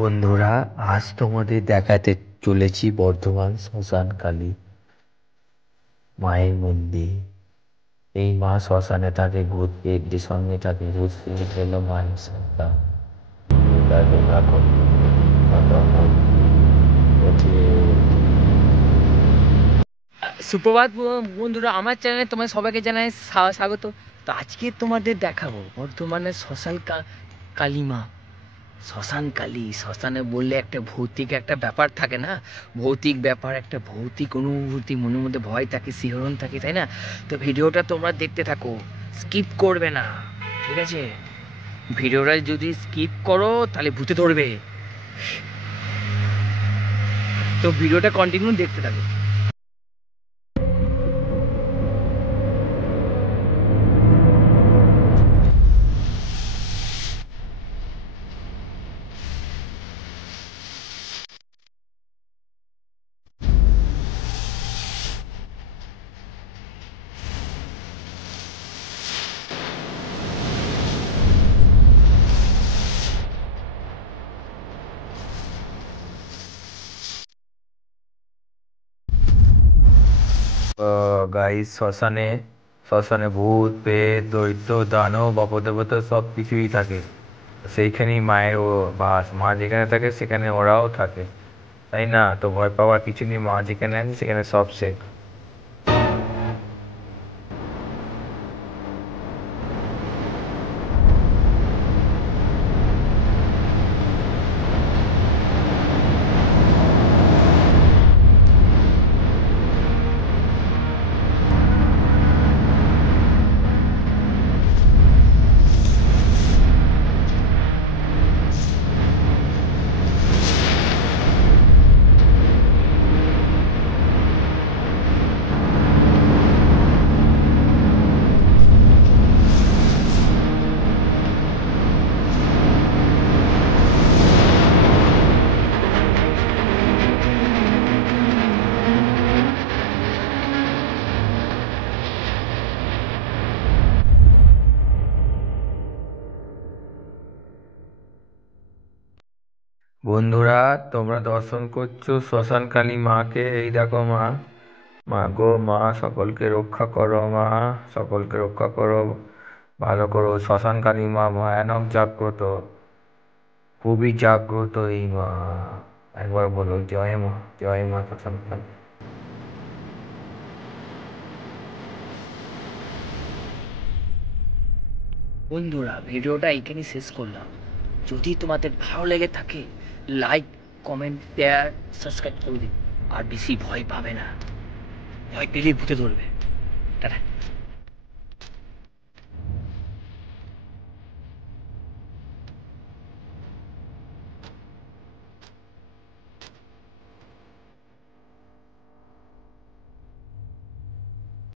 বন্ধুরা, আজ তোমাদের দেখাতে চলেছি বর্ধমান শ্মশানকালী মায়ের মন্দির। এই মা শ্মশানে থাকে, ভূত পেতদের সঙ্গে থাকে। ভূত পেত হলো মায়ের সন্তান। সুপ্রভাত বন্ধুরা, আমার চ্যানেলে তোমার সবাইকে জানাই স্বাগত। তো আজকে তোমাদের দেখাবো বর্ধমানের কালীমা। শ্মশান কালী, শ্মশানে বললে একটা ভৌতিক একটা ব্যাপার থাকে না? ভৌতিক ব্যাপার, একটা ভৌতিক অনুভূতি, মনের মধ্যে ভয় থাকে, শিহরণ থাকে, তাই না? তো ভিডিওটা তোমরা দেখতে থাকো, স্কিপ করবে না, ঠিক আছে? ভিডিওটা যদি স্কিপ করো তাহলে ভূতে ধরবে। তো ভিডিওটা কন্টিনিউ দেখতে থাকো। গাইস, শ্মশানে শ্মশানে ভূত পেত দৈত্য দানব অপদেবতা সব কিছুই থাকে। সেইখানেই মায়ের ও বাস। মা যেখানে থাকে সেখানে ওরাও থাকে, তাই না? তো ভয় পাওয়ার কিছু নেই, মা যেখানে আছে সেখানে সব সেফ। বন্ধুরা, তোমরা দর্শন করছো শ্মশান কালী মাকে। এই দেখো মা, মা গো মা, সকলকে রক্ষা করো মা, সকলকে রক্ষা করো, ভালো করো। শ্মশান কালী মা ভয়ানক জাগ্রত, খুবই জাগ্রত এই মা। একবার বলো জয় মা, জয় মা শ্মশান কালী। বন্ধুরা, ভিডিওটা এইখানেই শেষ করলাম। যদি তোমাদের ভালো লেগে থাকে, লাইক, কমেন্ট, শেয়ার, সাবস্ক্রাইব করে দিন। আর বেশি ভয় পাবে না, ভয় পেলেই ভূতে ধরবে। টাটা।